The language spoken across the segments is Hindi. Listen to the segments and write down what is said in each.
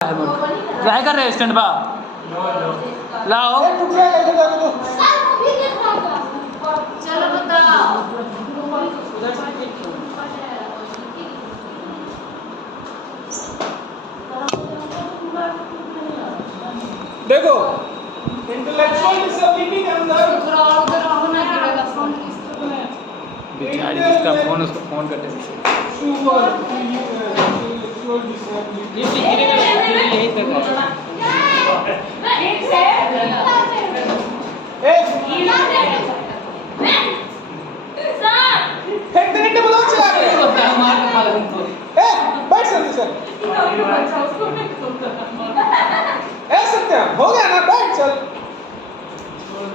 ट्राई कर रहे स्टैंड बा लाओ। चलो बताओ। देखो इंटेलेक्चुअल डिसेबिलिटी के अंदर बेचारी जिसका फोन उसको फोन करते यही तक हो गया ना, बैठ चल।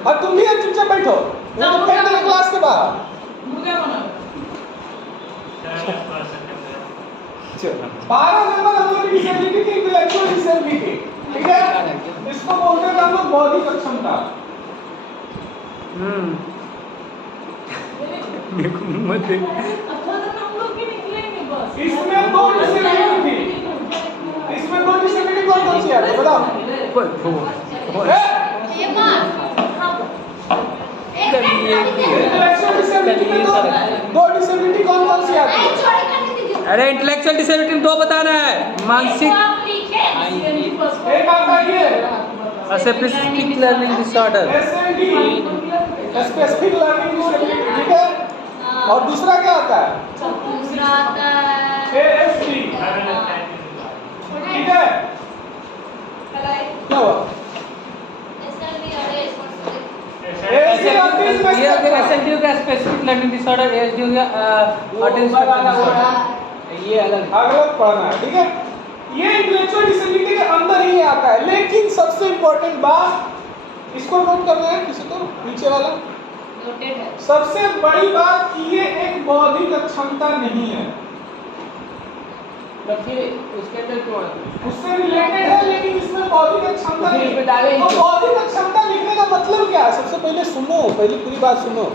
और तुम भी चुपचाप बैठो, फेंक देना क्लास के बाहर। 12 नंबर हम लोग डिसेबिलिटी की इंटेलेक्चुअल डिसेबिलिटी, ठीक है। इसको बोलते हैं हम लोग बौद्धिक अक्षमता। इसमें दो डिसेबिलिटी थी, इसमें दो डिसेबिलिटी कौन सी है बताओ। दो डिसेबिलिटी कौन सी आती है? अरे इंटेलेक्चुअल डिसेबिलिटी दो बताना है, मानसिक एक आता है ये specific learning disorder, specific learning disability, ठीक है। और दूसरा क्या आता है? दूसरा आता है ASD, ठीक है। क्या हुआ? ये अगर एसएलडी हो गया स्पेसिफिक लर्निंग डिसऑर्डर, एएसडी हो गया ऑटिज्म स्पेक्ट्रम डिसऑर्डर, ये अलग पढ़ना है, ठीक है। ये इंटेलेक्चुअल डिसेबिलिटी के अंदर ही आता है। लेकिन सबसे इंपॉर्टेंट बात, इसको नोट करना है किसी को, नीचे वाला नोटेड है। सबसे बड़ी बात कि ये एक बौद्धिक अक्षमता नहीं है। फिर उसके अंदर क्यों आता है? उससे रिलेटेड है लेकिन इसमें बौद्धिक अक्षमता नहीं है। तो बौद्धिक अक्षमता लिखने का मतलब क्या है? सबसे पहले सुनो, पहले पूरी बात सुनो।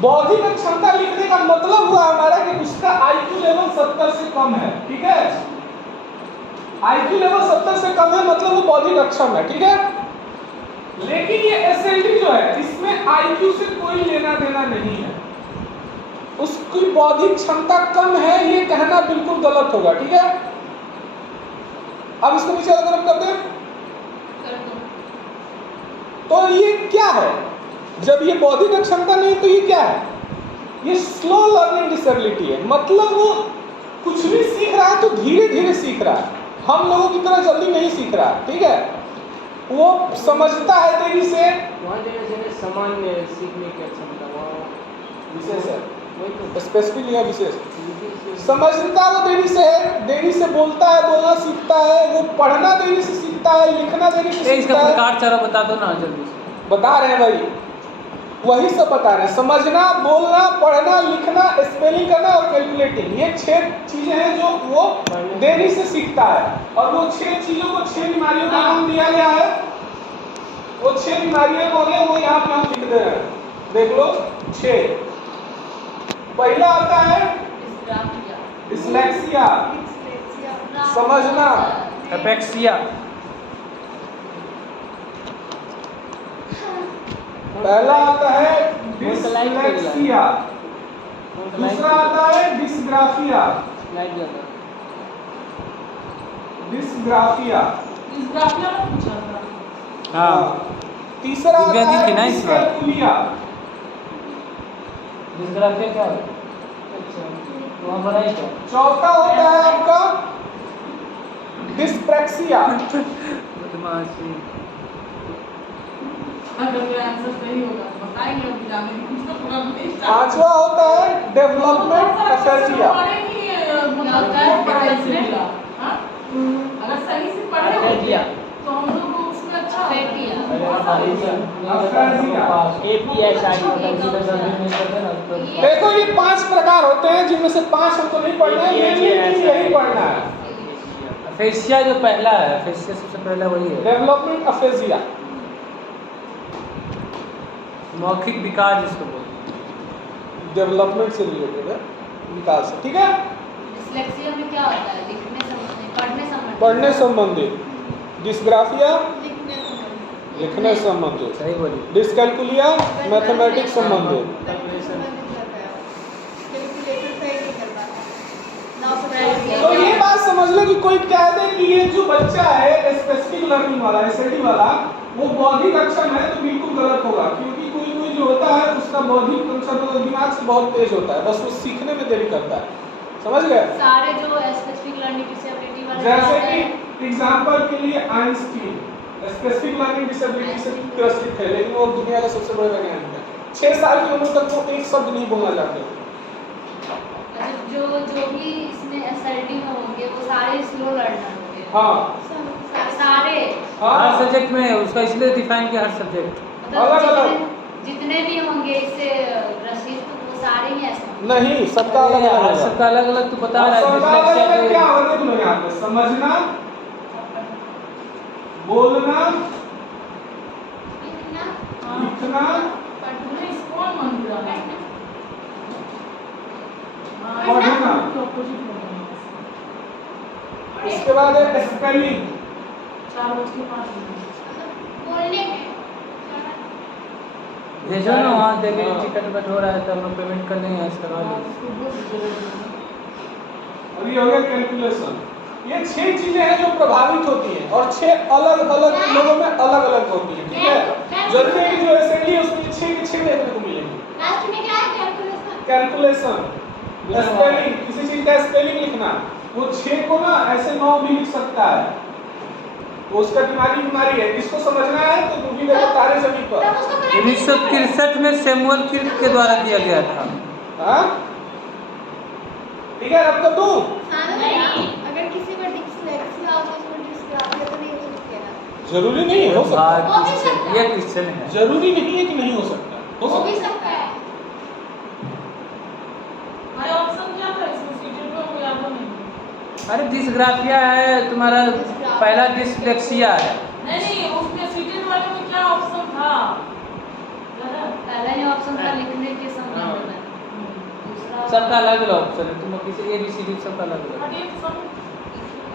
बौद्धिक अक्षमता लिखने का मतलब हुआ हमारा कि उसका IQ लेवल 70 से कम है, ठीक है। IQ लेवल 70 से कम है मतलब वो बौद्धिक अक्षम है, ठीक है। लेकिन ये SLD जो है इसमें IQ से कोई लेना देना नहीं है। उसकी बौद्धिक क्षमता कम है ये कहना बिल्कुल गलत होगा, ठीक है। अब इसको नीचे वाला तरफ कर दें। तो ये क्या है? जब ये बौद्धिक अक्षमता नहीं तो ये क्या है? ये स्लो लर्निंग डिसेबिलिटी है। मतलब वो कुछ भी सीख रहा है तो धीरे धीरे सीख रहा है, हम लोगों की तरह जल्दी नहीं सीख रहा है, ठीक है। वो समझता है देरी से, सामान्य सीखने की क्षमता विशेष है, स्पेसिफिक या विशेष। समझता वो देरी से है, देरी से बोलता है, बोलना सीखता है, वो पढ़ना देरी से सीखता है, लिखना देरी से सीखता इसका है। प्रकार चारा बता दो ना जल्दी से। बता रहे हैं भाई, वही सब बता रहे हैं। समझना, बोलना, पढ़ना, लिखना, स्पेलिंग करना और कैलकुलेटिंग, ये 6 चीजें हैं जो वो देरी से सीखता है। और वो 6 चीजों को 6 बीमारियों का नाम दिया गया है। वो 6 बीमारियां कौन है वो यहाँ पे हम लिख दे रहे हैं, देख लो 6। पहला आता है डिस्लेक्सिया, समझना। एपेक्सिया, पहला आता है डिस्लेक्सिया, दूसरा आता है डिस्ग्राफिया, डिस्ग्राफिया, हाँ। तीसरा आता है डिस्कैलकुलिया। डिस्ग्राफिया क्या है? वहाँ बनाई क्या? चौथा होता है आपका डिस्प्रैक्सिया। बदमाशी। पांचवा होता है डेवलपमेंट अफेजिया। अगर सही से पढ़े तो हम लोग को उसमें अच्छा देखो ये 5 प्रकार होते हैं जिनमें से 5 हमको नहीं पढ़ना है, यही पढ़ना है। अफेसिया जो पहला है, अफेसिया सबसे पहला वही है, डेवलपमेंट अफेजिया, मौखिक विकास जिसको बोलते हैं, डेवलपमेंट से रिलेटेड है, विकास से, ठीक है। डिस्लेक्सिया में क्या होता है? लिखने संबंधी, पढ़ने संबंधी, पढ़ने संबंधी। डिस्ग्राफिया लिखने को लिखने से संबंधित, सही बोली। डिस्कैलकुलिया मैथमेटिक्स संबंधित। तो ये बात समझ लो कि कोई कह दे कि ये जो बच्चा है स्पेसिफिक लर्निंग वाला एसएटी वाला वो बौद्धिक अक्षम है तो बिल्कुल गलत होगा, क्योंकि कोई कोई जो होता है उसका बौद्धिक अक्षम तो दिमाग से बहुत तेज होता है, बस वो सीखने में देरी करता है। समझ गए? सारे जो स्पेसिफिक लर्निंग डिसेबिलिटी वाले जैसे कि एग्जांपल के लिए आइंस्टीन स्पेसिफिक लर्निंग डिसेबिलिटी से ग्रसित थे, लेकिन वो दुनिया का सबसे बड़ा वैज्ञानिक है। 6 साल की उम्र तक वो एक शब्द नहीं बोलना चाहते। जो भी इसमें एसएलडी में होंगे वो सारे स्लो लर्नर होंगे। हाँ सारे हर सब्जेक्ट में उसका इसलिए डिफाइन किया, हर सब्जेक्ट मतलब जितने भी होंगे इससे ग्रसित वो सारे ही ऐसे नहीं, सबका अलग अलग हर होगा। सबका अलग अलग तो बता रहा है। सबका अलग अलग क्या होगा तुम यहाँ पे समझना, बोलना, लिखना, पढ़ना, उसके बाद है स्पेलिंग। बोलने में भेजो ना वहाँ देखे टिकट कट हो रहा है तो हम लोग पेमेंट कर लेंगे इसका वाले। अभी हो गया कैलकुलेशन। ये 6 चीजें हैं जो प्रभावित होती हैं और 6 अलग अलग लोगों में अलग अलग होती हैं, ठीक है? जरूरी है कि जो एसएलडी है उसमें 6 के 6 देखने को मिलेंगे। लास्ट में क्या है कैलकुलेशन। कैलकुलेशन, स्पेलिंग, किसी चीज का स्पेलिंग लिखना, वो 6 को ना ऐसे 9 भी लिख सकता है, तो उसका बीमारी है। इसको समझना है तो मूवी देखो तारे जमीन पर। 1963 में सैमुअल किर्क के द्वारा दिया गया था। हाँ ठीक है, अब तो तू अगर किसी को डिस्लेक्सिया हो तो उसको डिस्ग्राफिया तो नहीं हो सकती है ना। जरूरी नहीं हो सकता, वो भी सकता है। ये क्वेश्चन है। जरूरी नहीं है कि नहीं हो सकता, हो वो भी सकता सकता है। भाई ऑप्शन क्या था इसमें सीटेड में वो याद नहीं। अरे डिस्ग्राफिया है तुम्हारा, पहला डिस्लेक्सिया है। नहीं उसमें सीटेड वाले में क्या ऑप्शन था? पहला ही ऑप्शन था लिखने के संबंध में। दूसरा सबका अलग अलग ऑप्शन है, तुम किसी ABCD सबका अलग अलग। हटिए तो सब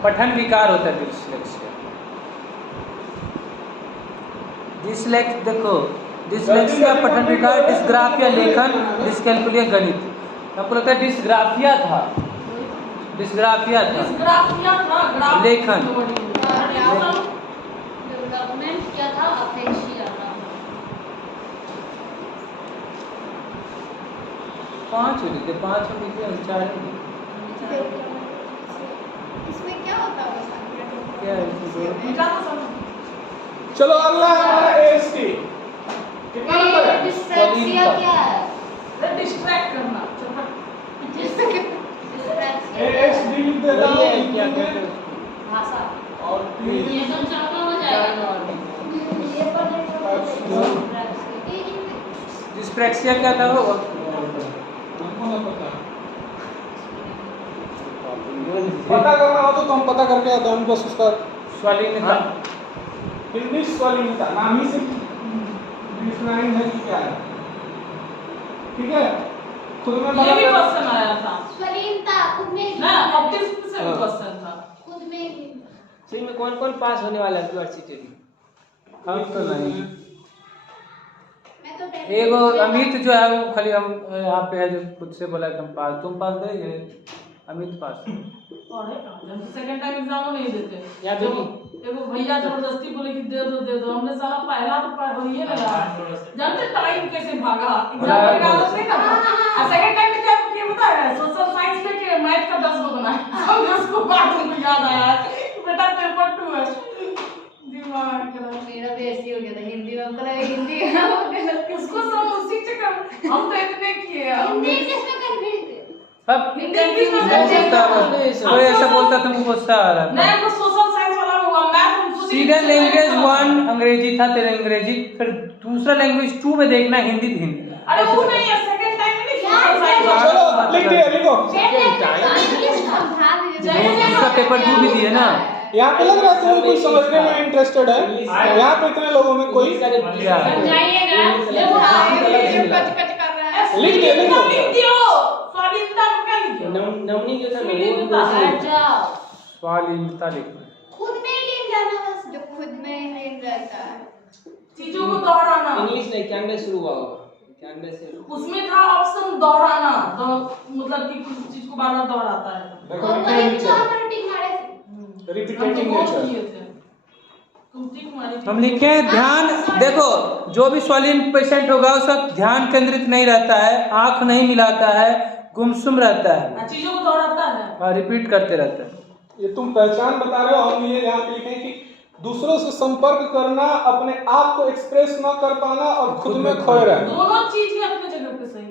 पठन विकार होता है डिस्लेक्सिया। डिस्लेक्स देखो, डिस्लेक्सिया पठन विकार, डिस्ग्राफिया लेखन, डिस्कैलकुलिया गणित। आपको लगता है डिस्ग्राफिया था? डिस्ग्राफिया था, डिस्ग्राफिया था, ग्राफ लेखन। डेवलपमेंट क्या था, अफेक्सिया था। 5 लिखे, 5 लिखे, 4 इसमें क्या होता है क्या है इसमें? निकाल तो सब। चलो अगला है हमारा AST। कितना नंबर है? डिस्लेक्सिया क्या है? अरे डिस्ट्रैक्ट करना चलो। ASD लिख देता हूँ क्या कहते हैं? भाषा और ये सब चौका हो जाएगा। ये पर डिस्प्रेक्सिया क्या था वो? हमको ना पता करना हो तो हम पता करके आते हैं, हम बस उसका स्वालीनता। हिंदी स्वालीनता नाम ही से डिफाइन है कि क्या है, ठीक है? खुद में ये भी पता क्वेश्चन आया था स्वलीनता खुद में ना, ऑप्टिक्स से भी क्वेश्चन था। खुद में ही सही में कौन कौन पास होने वाला है यूनिवर्सिटी में? हम तो नहीं। मैं तो पहले एगो अमित जो है वो खाली हम यहाँ पे है जो खुद से बोला कि हम पास, तुम पास गए? अमित पास। पढ़े कहाँ? जब सेकंड टाइम एग्जाम नहीं देते या तो बेटी एगो भैया जबरदस्ती बोले कि दे दो, हमने साला पहला तो पढ़ ही लगा। जानते टाइम कैसे भागा एग्जाम के आदत नहीं था। और सेकंड टाइम में क्या किया पता है? सोशल साइंस लेके मैथ का 10 को बनाया। हमने उसको बाद में याद आया बेटा पेपर 2 है। दिमाग खराब। मेरा भी ऐसे ही हो गया था हिंदी में, हमको लगा हिंदी है वो गलत उसको सब उसी चक्कर हम तो इतने किए हिंदी किसमें कंफ्यूज थे। अब हिंदी किस में कोई ऐसा बोलता था मुझे गुस्सा आ रहा था। नहीं वो सोशल साइंस वाला हुआ, मैथ सीधा लैंग्वेज 1 अंग्रेजी था, तेरा अंग्रेजी, फिर दूसरा लैंग्वेज 2 में देखना हिंदी थी हिंदी। अरे वो नहीं है, सेकंड टाइम में नहीं सोशल साइंस। चलो लिख दिया, लिखो। इंग्लिश समझा दीजिए। दूसरा पेपर 2 भी दिए ना। यहाँ पे लग रहा है कोई कोई समझने में इंटरेस्टेड है, यहाँ पे इतने लोगों में कोई समझाइएगा। ये वो कच कच कर रहा है। लिख दिया, लिखो। लिख दियो स्वाधीनता को क्या लिखियो? नवनी जो था स्वाधीनता। वो हट जाओ। स्वालीनता लिखो। खुद में ही लिख जाना बस जो को दोहराना। इंग्लिश नहीं, कैमरे शुरू हुआ होगा, कैमरे से उसमें था ऑप्शन दोहराना, मतलब कि कुछ चीज को बार बार दोहराता है। देखो और वही तो अपन टिक मारे थे। रिपीटेटिंग हम तो बहुत नेचर। किए थे। तुम टिक मारी थी। हम लिखे हैं ध्यान। देखो, जो भी स्वालिन पेशेंट होगा उसका ध्यान केंद्रित नहीं रहता है, आंख नहीं मिलाता है, गुमसुम रहता है, चीजों को दोहराता है। और रिपीट करते रहता है। ये तुम पहचान बता रहे हो, हम ये यहाँ पे लिखे हैं कि दूसरों से संपर्क करना, अपने आप को एक्सप्रेस ना कर पाना और खुद में खोए रहना। दोनों चीज ही अपने जगह पे सही है।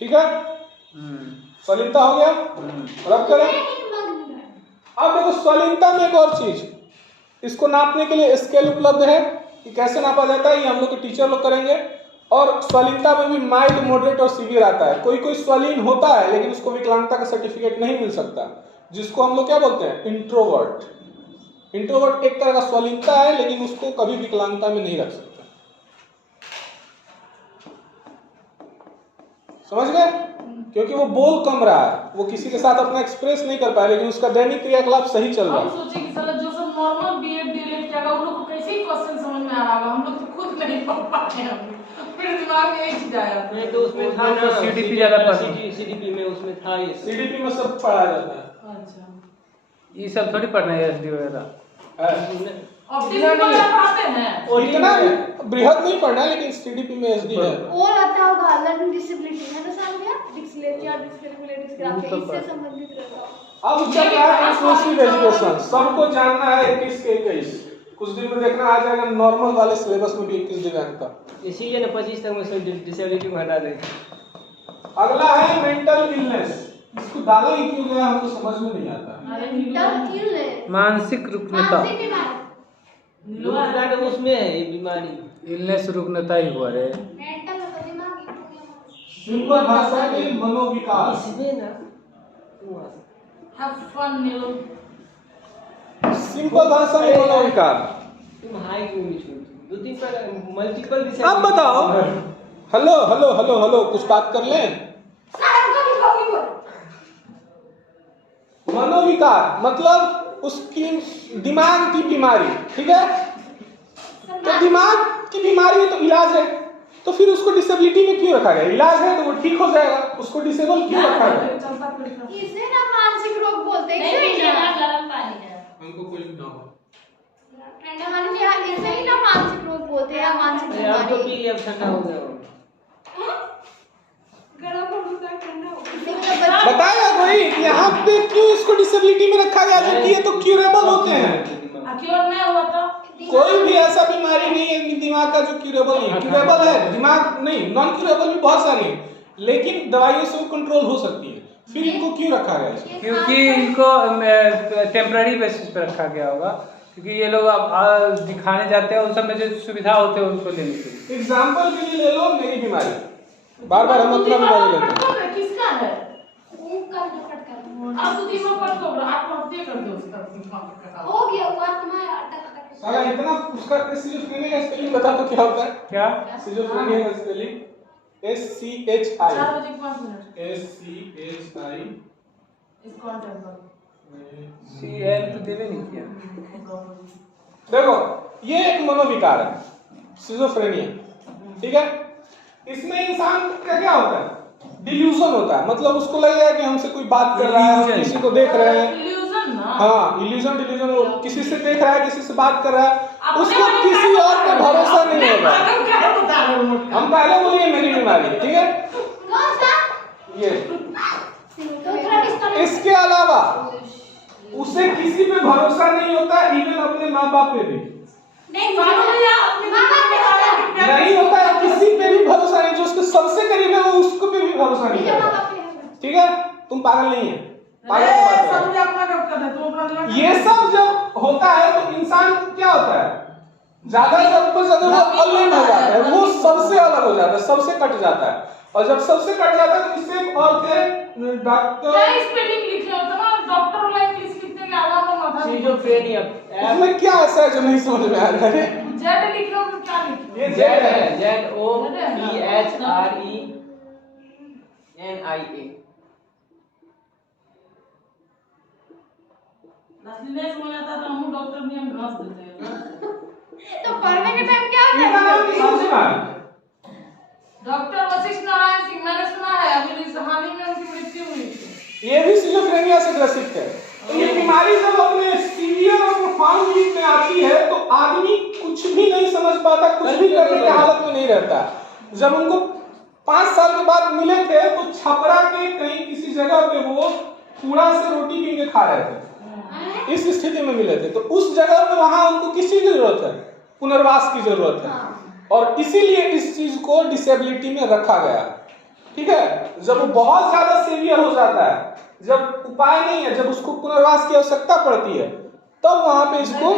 ठीक है, स्वालीनता हो गया। और अब करें, अब देखो स्वालीनता में एक और चीज, इसको नापने के लिए स्केल उपलब्ध है कि कैसे नापा जाता है, ये हम लोग के टीचर लोग करेंगे। और स्वालीनता में भी माइल्ड, मॉडरेट और सीवियर आता है। कोई कोई स्वालीन होता है लेकिन उसको विकलांगता का सर्टिफिकेट नहीं मिल सकता, जिसको हम लोग क्या बोलते हैं, इंट्रोवर्ट। इंट्रोवर्ट एक तरह का स्वालीनता है लेकिन उसको कभी विकलांगता में नहीं रख सकते। समझ गए? क्योंकि वो बोल कम रहा है, वो किसी के साथ अपना एक्सप्रेस नहीं कर पाया, लेकिन उसका दैनिक क्रियाकलाप सही चल रहा हम है। सोचे कि साला जो सब नॉर्मल बीएड डीएलएड किया होगा उन लोग को कैसे ही क्वेश्चन समझ में आ रहा होगा, हम लोग तो खुद नहीं पढ़ पाते हैं। फिर दिमाग में एक चीज आया। नहीं तो उसमें था उसमें ना, तो CDP ज्यादा पसंद। CDP में उसमें था ये। सीडीपी में सब पढ़ाया जाता है। अच्छा, ये सब थोड़ी पढ़ना है, एसडी वगैरह। ऑप्टिकल वाला पढ़ाते हैं। और इतना बृहद नहीं पढ़ना है, लेकिन सीडीपी में एसडी है। और आता होगा लर्निंग डिसेबिलिटी है ना, समझ गया? डिस्लेक्सिया, डिस्कैलकुलेट, डिस्ग्राफिया, इससे संबंधित रहता है। अब चल रहा है इंक्लूसिव एजुकेशन, सबको जानना है 21 के 21। कुछ दिन में देखना आ जाएगा नॉर्मल वाले सिलेबस में भी 21 दिव्यांगता। इसीलिए ना 25 तक में सब डिसेबिलिटी को हटा देंगे। अगला है मेंटल इलनेस। इसको डाला ही क्यों गया हमको समझ में नहीं आता। अरे मेंटल इलनेस, मानसिक रुग्णता। मानसिक बीमारी। नीलवा तो उसमें है ये बीमारी। इलनेस रुग्णता ही हुआ रे। मेंटल मतलब दिमागी प्रॉब्लम। सिंपल भाषा में मनोविकार। इसमें ना हैव फन नीलू। सिंपल भाषा में मनोविकार। तुम हाई क्यों नहीं छोड़ती? 2-3 पर मल्टीपल अब बताओ, हेलो हेलो हेलो हेलो, कुछ बात कर लें। मनोविकार मतलब उसकी दिमाग की बीमारी, ठीक है? तो दिमाग की बीमारी है तो इलाज है, तो फिर उसको डिसेबिलिटी में क्यों रखा गया? इलाज है तो वो ठीक हो जाएगा, उसको डिसेबल क्यों रखा गया? इसे ना मानसिक रोग बोलते हैं। नहीं ना गर्म पानी है। हमको कोई ना हो। ठंडा पानी में यार इसे ही ना मानसिक रोग बोलते हैं या मानसिक अरे अब तो बीमारी। पी, अब ठंडा हो गया। गरम होता है, ठंडा होता है। बताया कोई कि यहाँ पे क्यों इसको डिसेबिलिटी में रखा गया, जबकि ये तो क्यूरेबल होते हैं। क्योर नहीं हुआ था। कोई भी ऐसा बीमारी नहीं है दिमाग का जो क्यूरेबल नहीं है। क्यूरेबल है दिमाग नहीं, नॉन क्यूरेबल भी बहुत सारी है, लेकिन दवाइयों से वो कंट्रोल हो सकती है। फिर इनको क्यों रखा गया इसको? क्योंकि इनको टेम्पररी बेसिस पे रखा गया होगा, क्योंकि ये लोग अब दिखाने जाते हैं, उस सब में जो सुविधा होते हैं उनको लेने के लिए। एग्जाम्पल के लिए ले लो मेरी बीमारी, बार बार हम अपना बीमारी लेते हैं। किसका है? ऊपर जो फटका आप तो दिमाग पर तो आत्महत्या कर दो उसका दिमाग का। हो गया, हुआ तुम्हारा अटक अटक। साला इतना उसका सिजोफ्रेनिया का स्पेलिंग बता तो क्या होता है? क्या? सिजोफ्रेनिया का स्पेलिंग SCHI 4 बजे 5 मिनट। SCHI। इसको टेम्पर CL तो देवे नहीं किया। देखो ये एक मनोविकार है, सिजोफ्रेनिया, ठीक है? इसमें इंसान का क्या होता है? डिल्यूजन होता है, मतलब उसको लगेगा कि हमसे कोई बात कर रहा है, हम Illusion। किसी को देख रहे हैं। इल्यूजन ना। हाँ, इल्यूजन डिल्यूजन, वो किसी से देख रहा है, किसी से बात कर रहा है, अपने उसको वाले किसी क्या और पे बता रहे हो? भरोसा नहीं होगा। पागल क्या है बता रहे हो? हम पहले बोलिए मेरी बीमारी, ठीक है? कौन सा? ये तो थोड़ा डिस्टर्ब। इसके अलावा उसे किसी पे भरोसा नहीं होता, इवन अपने माँ बाप पे भी नहीं, मानो या अपने माँ बाप पे होता है। नहीं होता है, किसी पे भी भरोसा नहीं, जो उसके सबसे करीब है वो उसको पे भी भरोसा नहीं मेरे माँ करता, बाप पे है। ठीक है? तुम पागल नहीं है, पागल की बात सब है। अपना काम कर रहे हैं, तुम अपना लगा। ये सब जब होता है तो इंसान क्या होता है, ज्यादा जब कुछ अगर वो अलग हो जाता है, वो सबसे अलग हो जाता है, सबसे कट जाता है, और जब सबसे कट जाता है तो इससे और थे क्या डॉक्टर। स्पेलिंग लिखे होते ना, डॉक्टर वाला इंग्लिश लिखते के आधा तो माथा सिजोफ्रेनिया इसमें क्या ऐसा है जो नहीं समझ में आ रहा है? जेड लिख रहे हो तो क्या लिखे? ये Z जेड है। है, ZOPHRENIA। असली नहीं समझ आता तो हम डॉक्टर नहीं, हम घास देते हैं। तो पढ़ने के टाइम क्या होता इनका है? नाम नाम सुना है? डॉक्टर वशिष्ठ नारायण सिंह, मैंने सुना है, अभी इस हाल ही में उनकी मृत्यु हुई थी। ये भी सिजोफ्रेनिया से ग्रसित है। तो ये बीमारी जब अपने सीवियर और प्रोफाउंड लीड में आती है तो आदमी कुछ भी नहीं समझ पाता, कुछ भी करने की हालत में नहीं रहता। जब उनको 5 साल के बाद मिले थे तो छपरा के कहीं किसी जगह पे वो कूड़ा से रोटी बीन के खा रहे थे, इस स्थिति में मिले थे। तो उस जगह पे वहां उनको किसी की जरूरत है, पुनर्वास की जरूरत है, और इसीलिए इस चीज को डिसेबिलिटी में रखा गया। ठीक है, जब वो बहुत ज्यादा सीवियर हो जाता है, जब उपाय नहीं है, जब उसको पुनर्वास की आवश्यकता पड़ती है, तब वहां पे इसको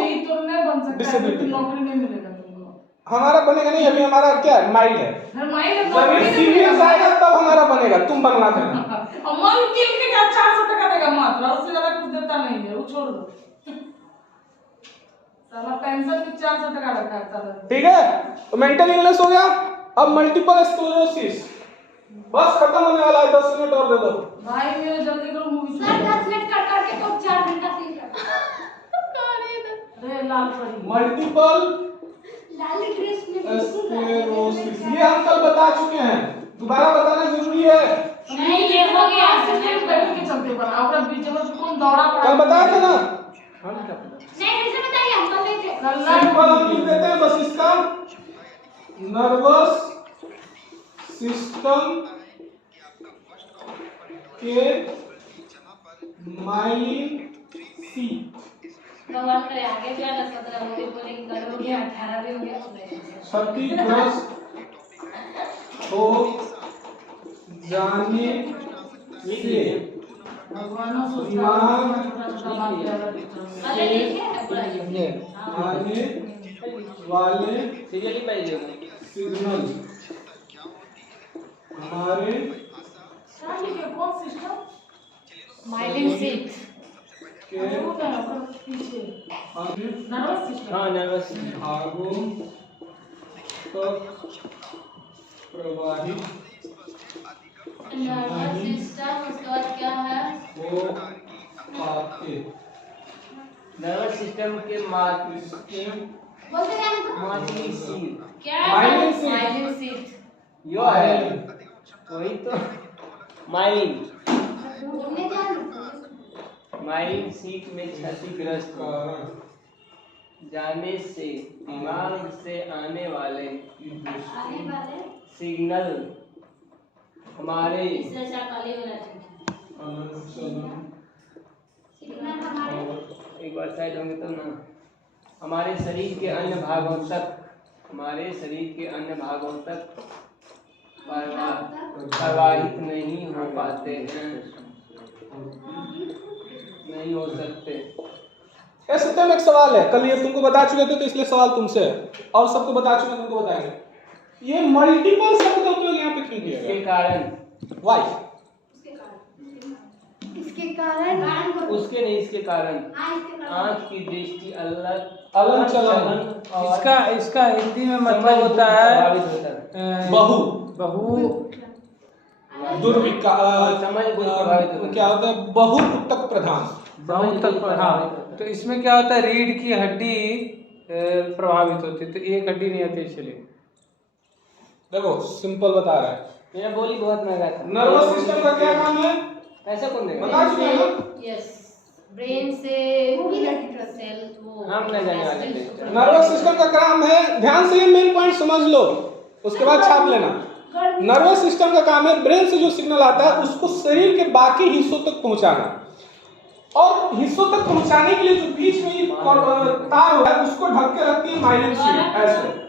डिसेबिलिटी। नौकरी नहीं मिलेगा तुमको। हमारा बनेगा नहीं, अभी हमारा क्या है, माइल्ड है। जब ये सीरियस आएगा तब हमारा बनेगा, तुम बनना देना। और मन किल के क्या 400 टका देगा मात्र, उससे ज्यादा कुछ देता नहीं है, वो छोड़ दो। साला पेंशन भी 400 टका रखा है साला। ठीक है, तो मेंटल इलनेस हो गया। अब मल्टीपल स्क्लेरोसिस, बस खत्म होने वाला है, 10 मिनट और दे दो भाई, मेरे जल्दी करो मूवी। सर 10 मिनट कर के तो 4 घंटा सीख अरे लाल परी। मल्टीपल लाल ड्रेस में स्क्लेरोसिस, ये हम कल बता चुके हैं, दोबारा बताना जरूरी है। नहीं, ये हो गया एक्सीडेंट बैठ के चलते बना, और बीच में कौन दौड़ा पड़ा। कल बताया था ना, नहीं कैसे बताइए, हम कल नहीं थे। सिंपल हम लिख देते हैं बस इसका, नर्वस सिस्टम के माइलिन सीट भगवान करे आगे जो है ना 17 हो गए, बोलेंगे कल हो गया, 18 भी हो गया, क्षतिग्रस्त हो जाने से भगवान अरे लिखे आने वाले सीरियली पाइए सिग्नल हमारे कौन सिस्टम? माइलिन सीट के पीछे अन्य नर्वस सिस्टम। हाँ नर्वस भागों तक प्रवाहित नर्वस सिस्टम, उसके बाद क्या है, हो पाते। नर्वस सिस्टम के इसके बोलते क्या है, माइलिन सीट क्या माइलिन सीट। माइलिन सीट यो है, वही तो माइलिन। बोलने क्या है, माइलिन सीट में क्षतिग्रस्त कारण जाने से दिमाग से आने वाले आने वाले सिग्नल हमारे इससे अच्छा काली वाला चाहिए। अनुचलन सिग्नल हमारे एक बार साइड होंगे तो ना, हमारे शरीर के अन्य भागों तक, हमारे शरीर के अन्य भागों तक प्रवाहित नहीं हो पाते हैं, नहीं हो सकते। ऐसे तो एक सवाल है, कल ये तुमको बता चुके थे तो इसलिए सवाल तुमसे है, और सबको बता चुके तुमको बताएंगे। ये मल्टीपल शब्द का उपयोग यहाँ पे क्यों किया इसके गया? कारण, वाई? इसके कारण उसके नहीं, इसके कारण इसके कारण आंख की दृष्टि अलन चलन और इसका हिंदी में मतलब होता है प्रभावित होता है। बहु दुर्विकार, समझ बुद्धि प्रभावित होता है। क्या होता है, बहुतक प्रधान। बहुत तक, हाँ। तो इसमें क्या होता है, रीढ़ की हड्डी प्रभावित होती है, तो एक हड्डी नहीं आती इसलिए। देखो सिंपल बता रहा है, मेरा बोली बहुत महंगा था। नर्वस सिस्टम का क्या काम है, ऐसा कौन देगा? बता चुके हैं ना? यस, ब्रेन से सेल वो हम नहीं जाने वाले थे। नर्वस सिस्टम का काम है, ध्यान से ये मेन पॉइंट समझ लो, उसके बाद छाप लेना। नर्वस सिस्टम का काम है ब्रेन से जो सिग्नल आता है उसको शरीर के बाकी हिस्सों तक पहुंचाना, और हिस्सों तक पहुंचाने के लिए जो बीच में ये तार होता है उसको ढक के रखती है माइलिन शीट। ऐसे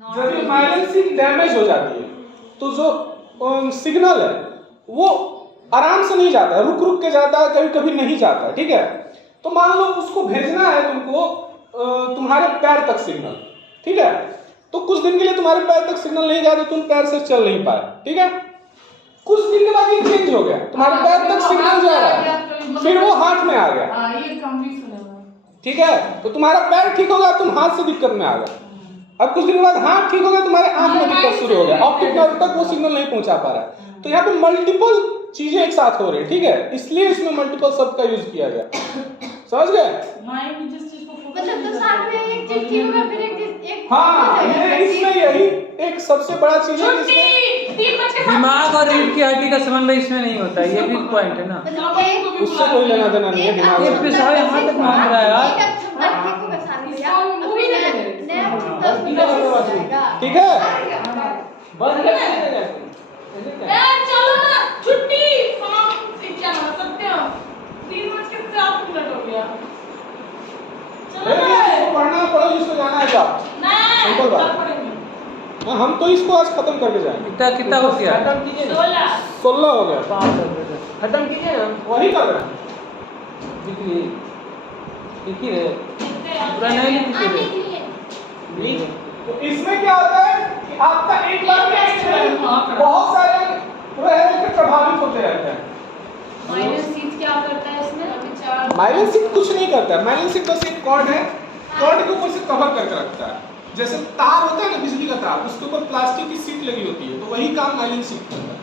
जब ये माइलिन शीट डैमेज हो जाती है तो जो सिग्नल है वो आराम से नहीं जाता है, रुक रुक के जाता है, कभी कभी नहीं जाता है। ठीक है, तो मान लो उसको भेजना है तुमको तुम्हारे पैर तक सिग्नल, ठीक है, तो कुछ दिन के लिए तुम्हारे पैर तक सिग्नल नहीं गया तो तुम पैर से चल नहीं पाए। ठीक है, कुछ दिन के बाद ये चेंज हो गया, तुम्हारे पैर तक सिग्नल जा रहा है, फिर वो हाथ में आ गया। ये कम भी सुनेगा। ठीक है, तो तुम्हारा पैर ठीक होगा, तुम हाथ से दिक्कत में आ गए। अब कुछ दिन के बाद हाथ ठीक हो गया, तुम्हारे आंख में दिक्कत शुरू हो गया, ऑप्टिक नर्व तक वो सिग्नल नहीं पहुंचा पा रहा है। तो यहाँ पे मल्टीपल चीजें एक साथ हो रही है। ठीक है, इसलिए इसमें मल्टीपल शब्द का यूज किया गया। समझ गए? माइंड जिस चीज को मतलब तो साथ में एक चीज की होगा, फिर एक हाँ, ये इसमें यही एक सबसे बड़ा चीज है कि छुट्टी इसमें 3:07 दिमाग और रीढ़ की हड्डी का समन्वय इसमें नहीं होता, ये भी पॉइंट है ना। मतलब एक उससे कोई लेना देना नहीं है दिमाग एक से। पिसा यहाँ तक मान रहा है यार। एक अच्छा लड़के को बसाने दिया, इसको मूवी अपने देख ले। नया चिंता हो जाएगा। ठीक है, बंद कर दीजिएगा इसको। ए चलो ना छुट्टी फॉर्म से क्या ना सत्यम 3:07 हो गया। चलो इसको पढ़ना पड़ो, जिसको जाना है जाओ। नहीं सिंपल बात। कल पढ़ेंगे। हाँ, हम तो इसको आज खत्म करके जाएंगे। कितना कितना हो गया? खत्म कीजिए ना, 16 16 हो गया, खत्म कीजिए ना। वही कर रहे हैं। लिख लिए, लिख ही रहे, कितने पूरा नहीं लिख आने रहे। के लिए लिख तो इसमें क्या होता है कि आपका एक बार में एक बहुत सारे वह प्रभावित होते रहते हैं। माइनस सीट क्या करता है इसमें? अभी 4 माइलिन सीट कुछ नहीं करता है, माइलिन सीट बस एक कॉर्ड है, कॉर्ड के ऊपर से कवर करके रखता है। जैसे तार होता है ना, बिजली का तार, उसके ऊपर प्लास्टिक की सीट लगी होती है, तो वही काम माइलिन सीट करता है।